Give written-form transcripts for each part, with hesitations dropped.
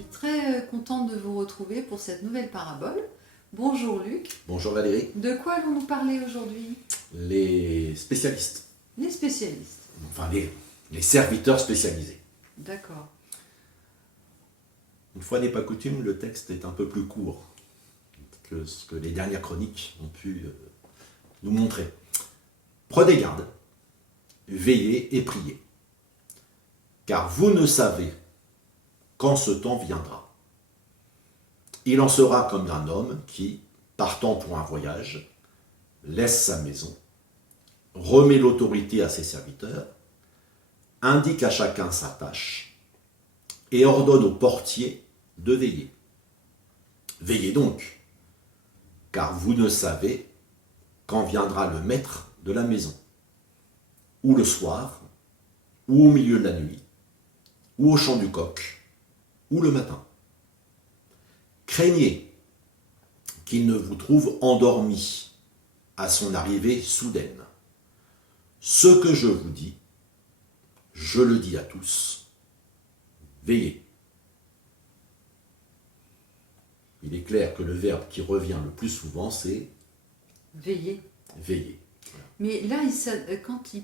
suis très contente de vous retrouver pour cette nouvelle parabole. Bonjour Luc. Bonjour Valérie. De quoi allons-nous parler aujourd'hui? Les spécialistes, Les spécialistes. enfin les serviteurs spécialisés. D'accord. Une fois n'est pas coutume, le texte est un peu plus court que ce que les dernières chroniques ont pu nous montrer. Prenez garde, veillez et priez, car vous ne savez quand ce temps viendra. Il en sera comme d'un homme qui, partant pour un voyage, laisse sa maison, remet l'autorité à ses serviteurs, indique à chacun sa tâche et ordonne au portier de veiller. Veillez donc, car vous ne savez quand viendra le maître de la maison, ou le soir, ou au milieu de la nuit, ou au chant du coq, ou le matin. Craignez qu'il ne vous trouve endormi à son arrivée soudaine. Ce que je vous dis, je le dis à tous, veillez. Il est clair que le verbe qui revient le plus souvent, c'est Veiller. veiller. Mais là, quand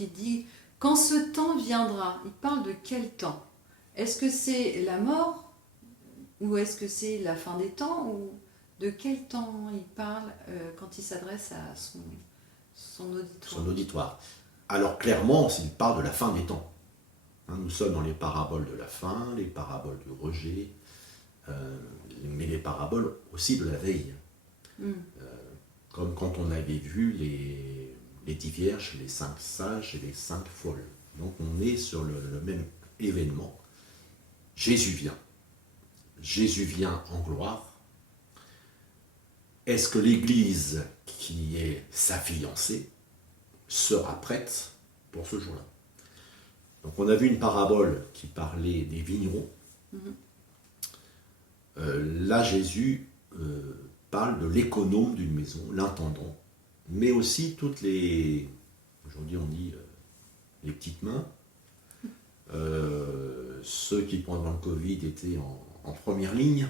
il dit « quand ce temps viendra », il parle de quel temps? Est-ce que c'est la mort? Ou est-ce que c'est la fin des temps? Ou de quel temps il parle quand il s'adresse à son auditoire? Son auditoire. Alors clairement, il parle de la fin des temps. Nous sommes dans les paraboles de la fin, les paraboles du rejet, mais les paraboles aussi de la veille. Comme quand on avait vu les 10 vierges, les 5 sages et les 5 folles. Donc on est sur le même événement. Jésus vient. Jésus vient en gloire. Est-ce que l'Église, qui est sa fiancée, sera prête pour ce jour-là? Donc on a vu une parabole qui parlait des vignerons. Là, Jésus parle de l'économe d'une maison, l'intendant, mais aussi toutes les, aujourd'hui on dit, les petites mains, ceux qui pendant le Covid étaient en première ligne.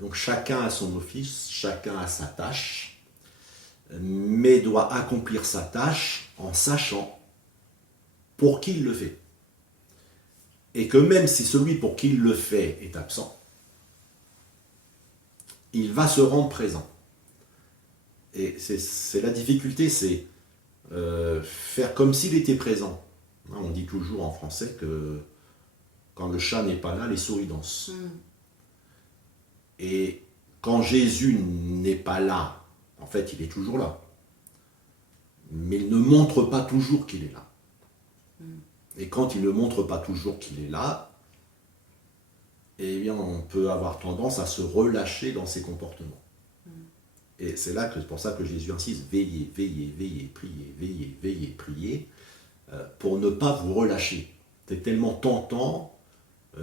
Donc chacun a son office, chacun a sa tâche, mais doit accomplir sa tâche en sachant pour qui il le fait. Et que même si celui pour qui il le fait est absent, il va se rendre présent. Et c'est la difficulté, c'est faire comme s'il était présent. On dit toujours en français que quand le chat n'est pas là, les souris dansent. Et quand Jésus n'est pas là, en fait, il est toujours là. Mais il ne montre pas toujours qu'il est là. Et quand il ne montre pas toujours qu'il est là, eh bien, on peut avoir tendance à se relâcher dans ses comportements. Et c'est pour ça que Jésus insiste, veillez, veillez, veillez, priez, veillez, veillez, priez, pour ne pas vous relâcher. C'est tellement tentant,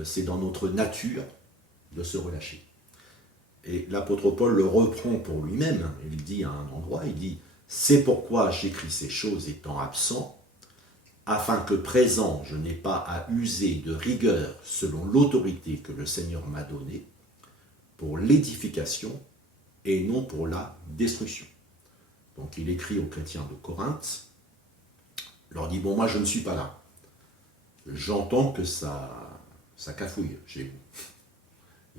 c'est dans notre nature de se relâcher. Et l'apôtre Paul le reprend pour lui-même. Il dit à un endroit, il dit « C'est pourquoi j'écris ces choses étant absent, afin que présent je n'ai pas à user de rigueur selon l'autorité que le Seigneur m'a donnée, pour l'édification et non pour la destruction. » Donc il écrit aux chrétiens de Corinthe, leur dit « Bon, moi je ne suis pas là. J'entends que ça cafouille chez vous.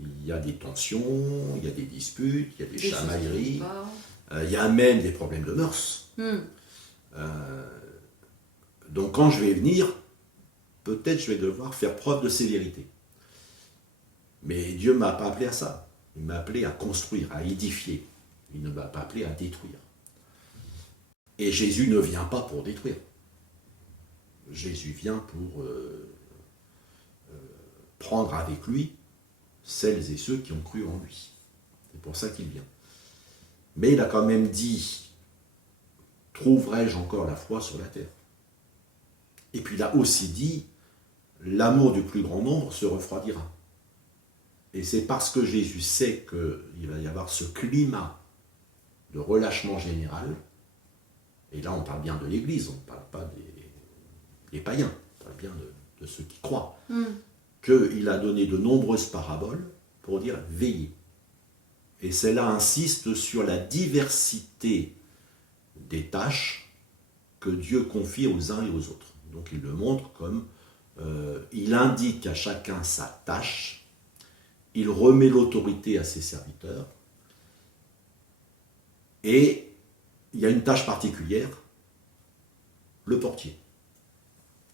Il y a des tensions, il y a des disputes, il y a des chamailleries, il y a même des problèmes de mœurs. Donc quand je vais venir, peut-être je vais devoir faire preuve de sévérité. Mais Dieu ne m'a pas appelé à ça. Il m'a appelé à construire, à édifier. Il ne m'a pas appelé à détruire. Et Jésus ne vient pas pour détruire. Jésus vient pour prendre avec lui celles et ceux qui ont cru en lui. C'est pour ça qu'il vient. Mais il a quand même dit, trouverai-je encore la foi sur la terre? Et puis il a aussi dit, l'amour du plus grand nombre se refroidira. Et c'est parce que Jésus sait qu'il va y avoir ce climat de relâchement général, et là on parle bien de l'Église, on ne parle pas des païens, on parle bien de ceux qui croient. qu'il a donné de nombreuses paraboles pour dire veillez. Et celle-là insiste sur la diversité des tâches que Dieu confie aux uns et aux autres. Donc il le montre comme il indique à chacun sa tâche, il remet l'autorité à ses serviteurs, et il y a une tâche particulière, le portier.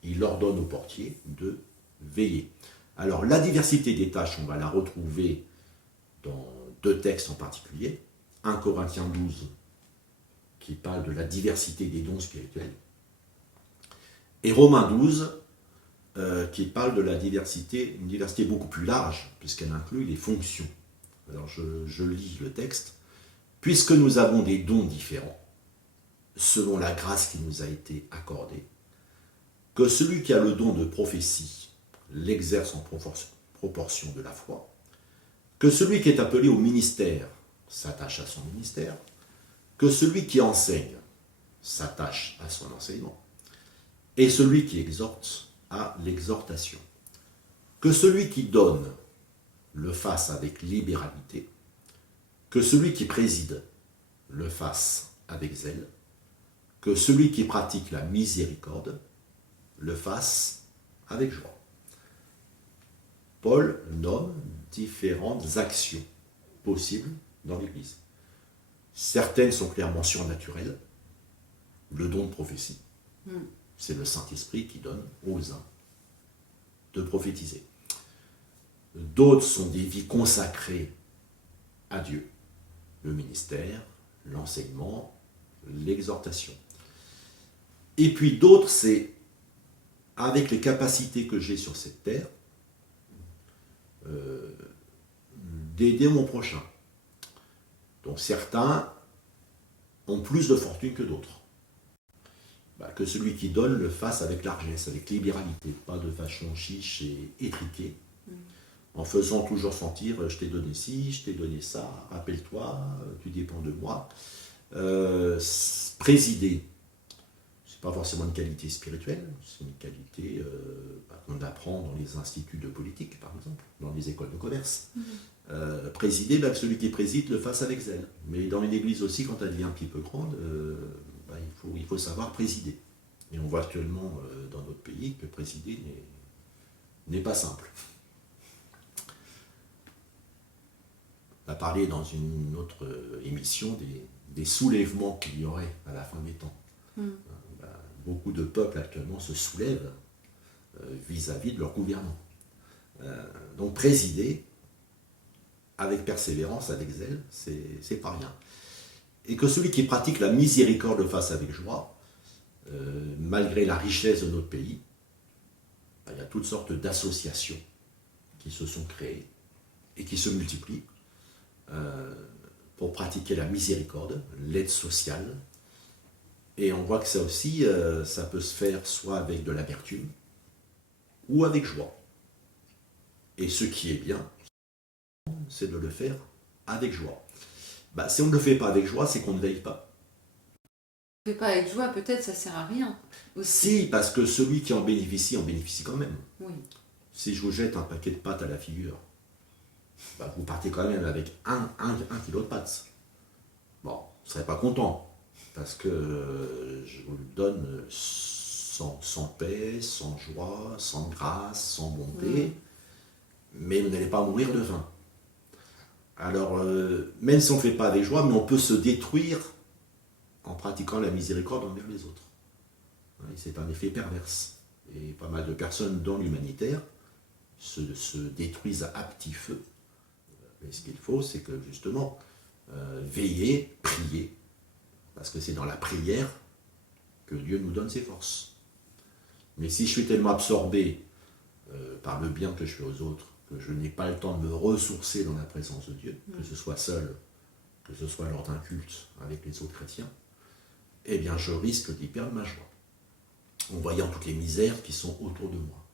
Il ordonne au portier de veiller. Alors la diversité des tâches, on va la retrouver dans deux textes en particulier. 1 Corinthiens 12, qui parle de la diversité des dons spirituels, et Romains 12, qui parle de la diversité, une diversité beaucoup plus large, puisqu'elle inclut les fonctions. Alors je lis le texte. Puisque nous avons des dons différents, selon la grâce qui nous a été accordée, que celui qui a le don de prophétie l'exerce en proportion de la foi, que celui qui est appelé au ministère s'attache à son ministère, que celui qui enseigne s'attache à son enseignement, et celui qui exhorte à l'exhortation. Que celui qui donne le fasse avec libéralité, que celui qui préside le fasse avec zèle, que celui qui pratique la miséricorde le fasse avec joie. Paul nomme différentes actions possibles dans l'Église. Certaines sont clairement surnaturelles. Le don de prophétie, c'est le Saint-Esprit qui donne aux uns de prophétiser. D'autres sont des vies consacrées à Dieu, le ministère, l'enseignement, l'exhortation. Et puis d'autres, c'est avec les capacités que j'ai sur cette terre, d'aider mon prochain. Donc certains ont plus de fortune que d'autres. Que celui qui donne le fasse avec largesse, avec libéralité, pas de façon chiche et étriquée, en faisant toujours sentir je t'ai donné ci, je t'ai donné ça, rappelle-toi, tu dépends de moi. Présider, c'est pas forcément une qualité spirituelle, c'est une qualité qu'on apprend dans les instituts de politique, par exemple, dans les écoles de commerce. Présider, celui qui préside le fasse avec zèle. Mais dans une église aussi, quand elle devient un petit peu grande, il faut savoir présider. Et on voit actuellement dans notre pays que présider n'est pas simple. On a parlé dans une autre émission des soulèvements qu'il y aurait à la fin des temps. Beaucoup de peuples actuellement se soulèvent vis-à-vis de leur gouvernement. Donc présider avec persévérance, avec zèle, c'est pas rien. Et que celui qui pratique la miséricorde le fasse avec joie, malgré la richesse de notre pays, il y a toutes sortes d'associations qui se sont créées et qui se multiplient pour pratiquer la miséricorde, l'aide sociale. Et on voit que ça aussi, ça peut se faire soit avec de l'amertume ou avec joie. Et ce qui est bien, c'est de le faire avec joie. Si on ne le fait pas avec joie, c'est qu'on ne veille pas. On ne le fait pas avec joie, peut-être ça ne sert à rien. Si, parce que celui qui en bénéficie quand même. Oui. Si je vous jette un paquet de pâtes à la figure, vous partez quand même avec un kilo de pâtes. Bon, vous ne serez pas content, parce que je vous le donne sans paix, sans joie, sans grâce, sans bonté, mais vous n'allez pas mourir de faim. Alors, même si on ne fait pas avec joie, mais on peut se détruire en pratiquant la miséricorde envers les autres. C'est un effet perverse. Et pas mal de personnes dans l'humanitaire se détruisent à petit feu. Mais ce qu'il faut, c'est que justement, veiller, prier, parce que c'est dans la prière que Dieu nous donne ses forces. Mais si je suis tellement absorbé par le bien que je fais aux autres, que je n'ai pas le temps de me ressourcer dans la présence de Dieu, que ce soit seul, que ce soit lors d'un culte avec les autres chrétiens, eh bien je risque d'y perdre ma joie, en voyant toutes les misères qui sont autour de moi.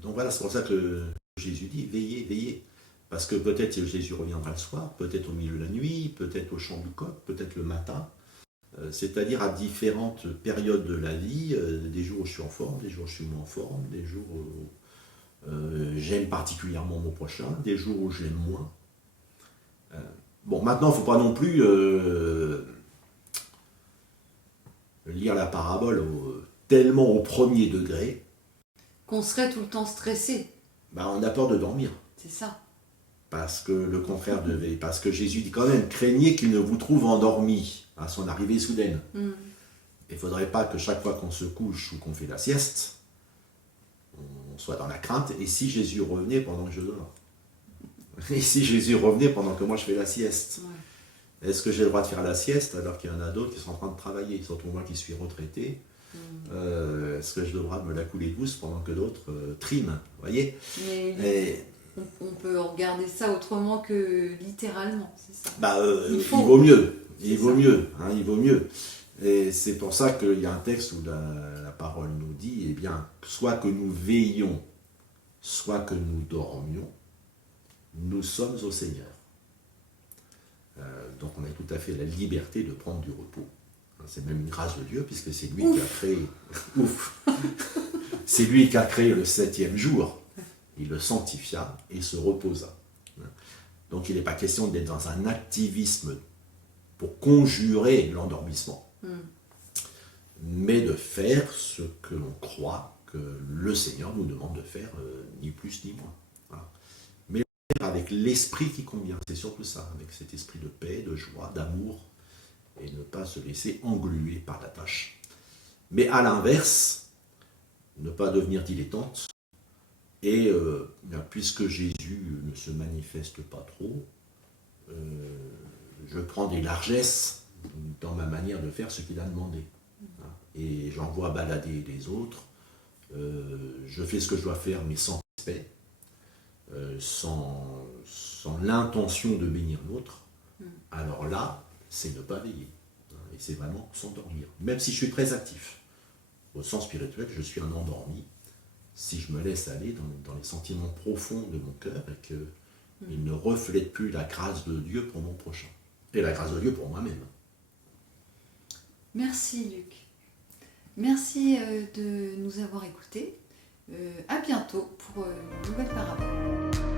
Donc voilà, c'est pour ça que Jésus dit, veillez, veillez. Parce que peut-être Jésus reviendra le soir, peut-être au milieu de la nuit, peut-être au chant du coq, peut-être le matin. C'est-à-dire à différentes périodes de la vie, des jours où je suis en forme, des jours où je suis moins en forme, des jours J'aime particulièrement mon prochain, des jours où je l'aime moins. Bon, maintenant, il ne faut pas non plus lire la parabole tellement au premier degré. Qu'on serait tout le temps stressé. Ben, on a peur de dormir. C'est ça. Parce que le contraire devait. Parce que Jésus dit quand même, craignez qu'il ne vous trouve endormi à son arrivée soudaine. Il ne faudrait pas que chaque fois qu'on se couche ou qu'on fait la sieste, on soit dans la crainte. Et si Jésus revenait pendant que je dors? Et si Jésus revenait pendant que moi je fais la sieste? Ouais. Est-ce que j'ai le droit de faire la sieste alors qu'il y en a d'autres qui sont en train de travailler? Surtout moi qui suis retraité. Est-ce que je devrais me la couler douce pendant que d'autres triment? Vous voyez? Mais on peut regarder ça autrement que littéralement, c'est ça? Bah, il vaut mieux. Il vaut mieux. Hein, il vaut mieux. Et c'est pour ça qu'il y a un texte où la parole nous dit, eh bien, soit que nous veillions, soit que nous dormions, nous sommes au Seigneur. Donc on a tout à fait la liberté de prendre du repos. C'est même une grâce de Dieu, puisque c'est lui qui a créé. C'est lui qui a créé le 7e jour. Il le sanctifia et se reposa. Donc il n'est pas question d'être dans un activisme pour conjurer l'endormissement, mais de faire ce que l'on croit que le Seigneur nous demande de faire, ni plus ni moins. Voilà. Mais avec l'esprit qui convient, c'est surtout ça, avec cet esprit de paix, de joie, d'amour, et ne pas se laisser engluer par la tâche. Mais à l'inverse, ne pas devenir dilettante, et puisque Jésus ne se manifeste pas trop, je prends des largesses dans ma manière de faire ce qu'il a demandé. Et j'envoie balader les autres, je fais ce que je dois faire, mais sans respect, sans l'intention de bénir l'autre. Alors là, c'est ne pas veiller. Et c'est vraiment s'endormir. Même si je suis très actif. Au sens spirituel, je suis un endormi. Si je me laisse aller dans les sentiments profonds de mon cœur et qu'il ne reflète plus la grâce de Dieu pour mon prochain. Et la grâce de Dieu pour moi-même. Merci Luc. Merci de nous avoir écoutés. À bientôt pour une nouvelle parabole.